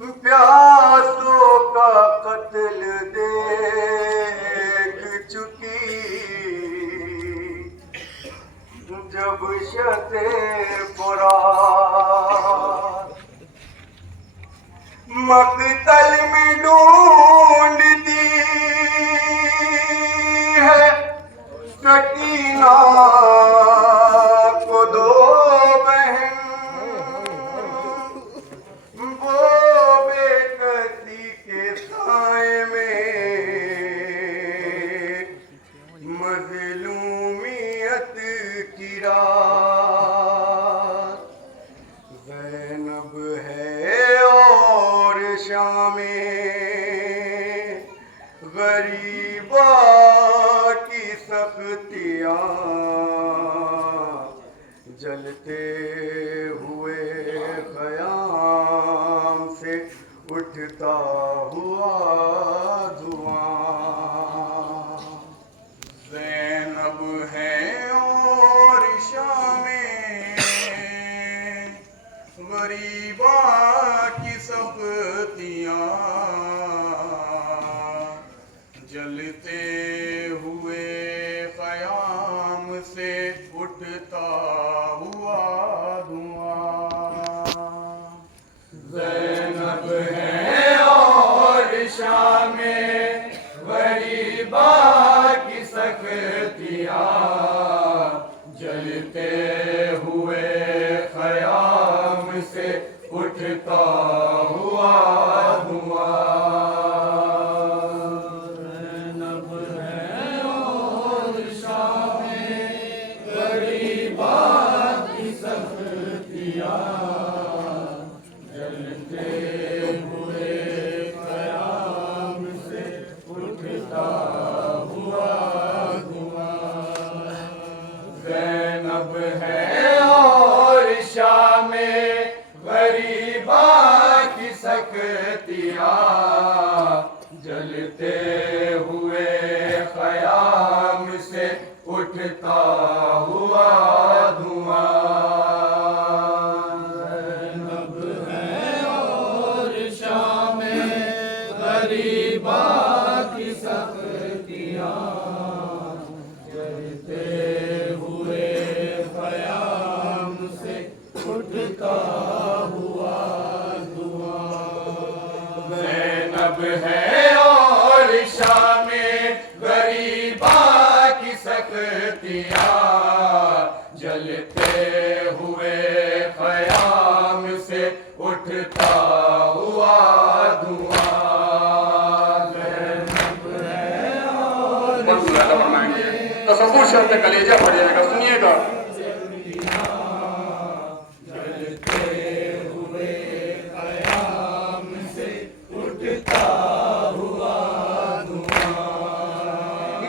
प्यासों का कत्ल देख चुकी जब शते फुरात मकतल में ढूंढती है सकीना को दो बहन वो बेकसी के साए में मजलूमियत की रात ज़ैनब है और शामे गरीबा की सख्तियाँ जलते हुए ख़याम से उठता हुआ धुआं ज़ैनब है और शामे गरीबा की सख्तियाँ जलते हुए ख़याम से उठता हुआ धुआं ज़ैनब है और शामे गरीबा की सख्तियाँ जलते हुए ख़याम से उठता हुआ धुआं ज़ैनब है और शामे गरीबा की सख्तियाँ जलते हुए ख़याम से उठता हुआ धुआं ज़ैनब है और शामे गरीबा की सख्तियाँ जलते हुए ख़याम से उठता हुआ धुआं ज़ैनब है और शामे गरीबा की सख्तियाँ जलते हुए ख़याम से उठता हुआ धुआं ज़ैनब है और शामे गरीबा की सख्तियाँ जलते हुए ख़याम से उठता हुआ धुआं ज़ैनब है और तसव्वुर शब्द कलेजा पड़ेगा सुनिएगा जलते हुए ख़याम से उठता हुआ धुआं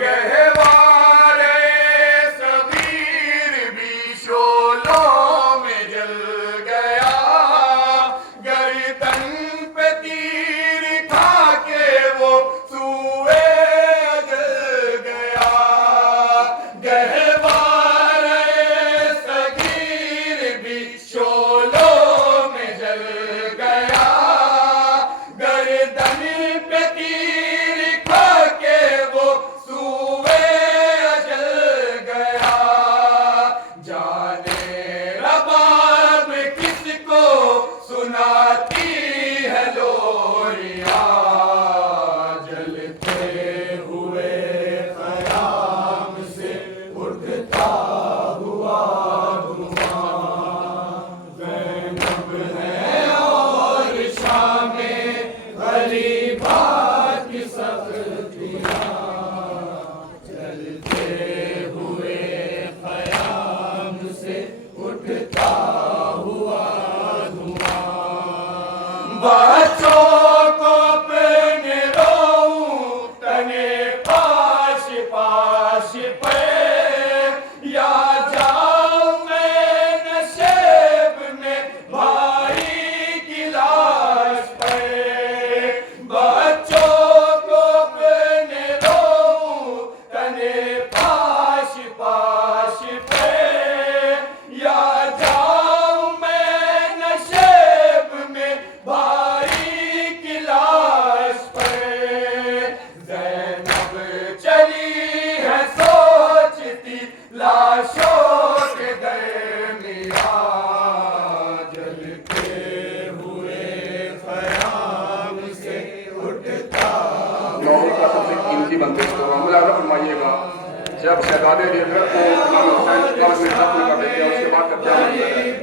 गहवारे सगीर भी शोलों में जल गया गर्दन पे तीर खा के वो सूए जल गया गहवारे सगीर भी शोलों में जल गया गर्दन पे तीर खा के वो सूए जल गया जाने रबाब किसको सुनाती है लोरियाँ जलते हुए ख़याम से उठता हुआ धुआं ज़ैनब है और शामे गरीबा की सख्तियाँ जलते हुए ख़याम से उठता हुआ धुआं बच्चों को अपने रोऊं तने पाश पाश पे या जाऊं मैं नशेब में भाई की लाश पे बच्चों को अपने रोऊं तने पाश पाश पे या जाऊं मैं नशेब में भाई तरतीबन पेश करूँगा। मुलाज़ा फरमाइएगा, जब शहजादे रियासत को इमाम हुसैन की क़ब्र में दफन कर देते हैं, उसके बाद का क्या मतलब है?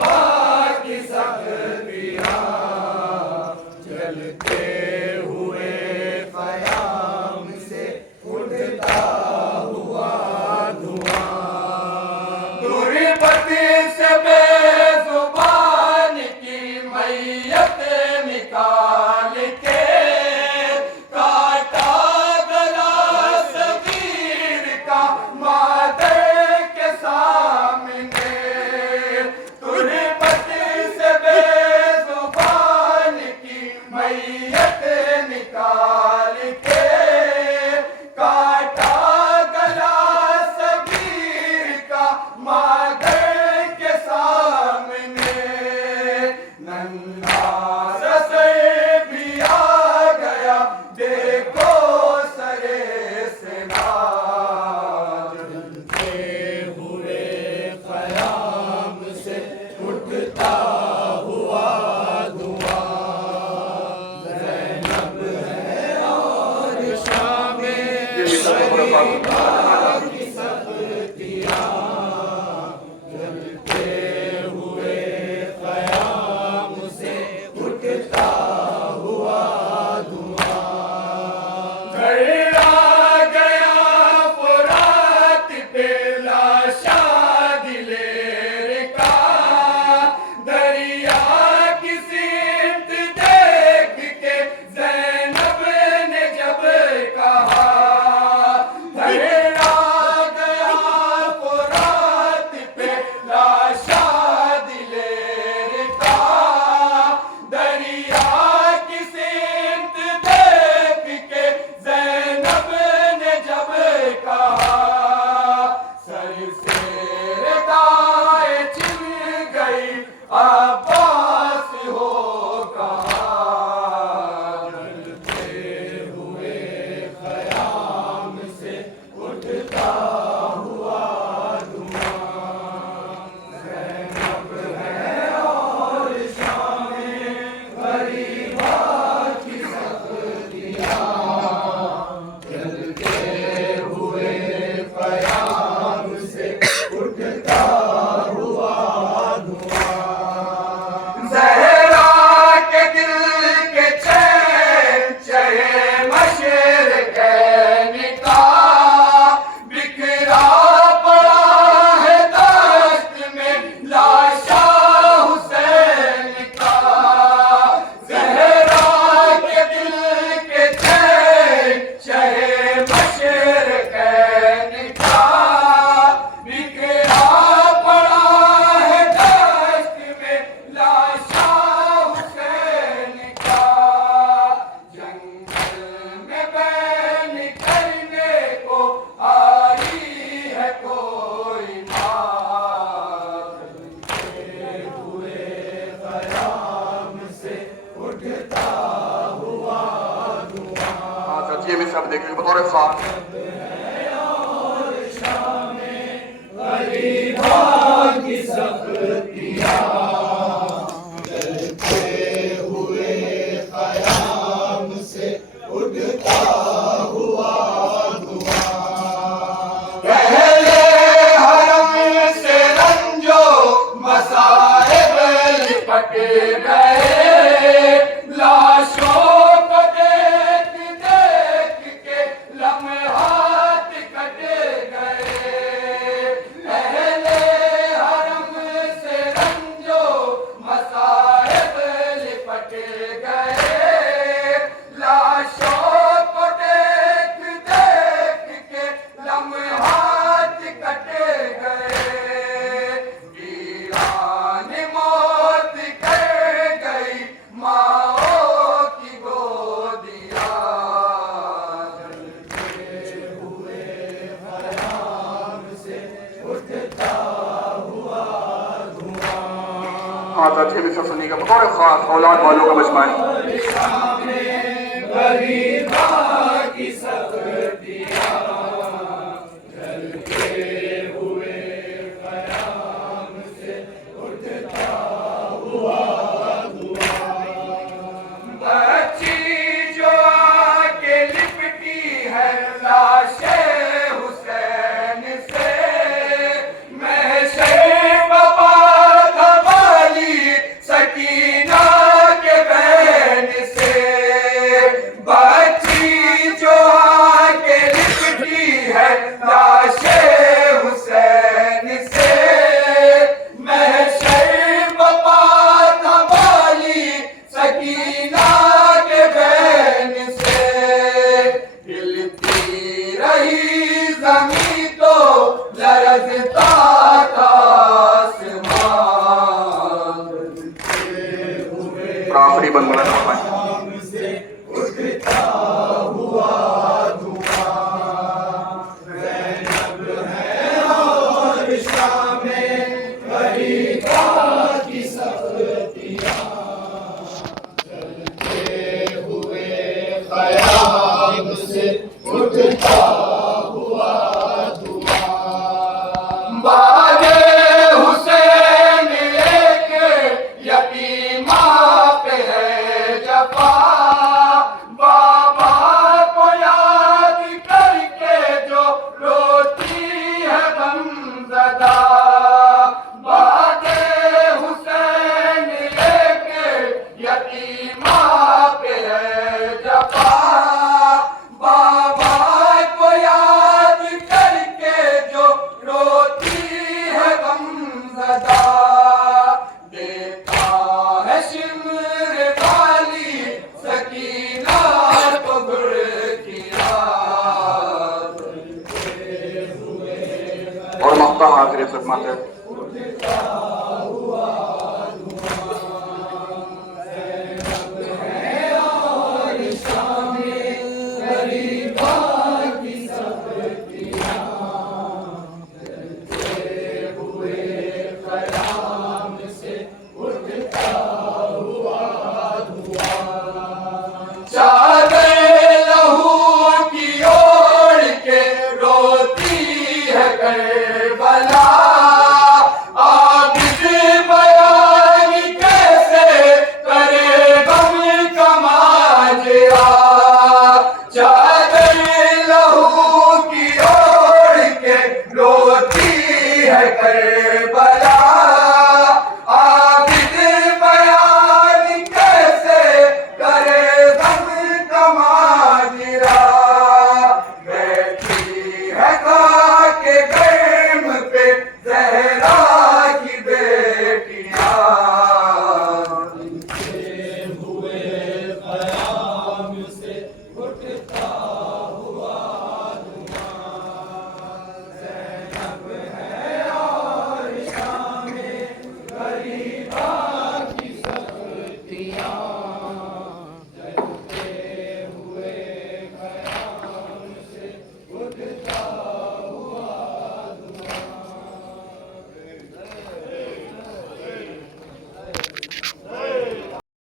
सब देखेंगे बतौर खास। सुनिएगा बतौर खास औलाद वालों का मजमा है। सकीना के बैन से हिलती रही जमीन तो लरजता था आसमान। आखिरी बंद बना था उठता हुआ धुआं ज़ैनब है और शाम में गरीबा की सख्तियाँ। चलते हुए ख़याम से उठता हुआ धुआं। बागे हुसैन एक यतीमा पे है जफ़ा। बाबा को याद करके जो रोती है गमज़दा। बागे हुसैन एक यतीमा पे है जफ़ा। बाबा को याद करके जो रोती है गमज़दा। देखा है शिमर वाली सकीना को गुर किया। और मक्का हाजिर खिदमत है।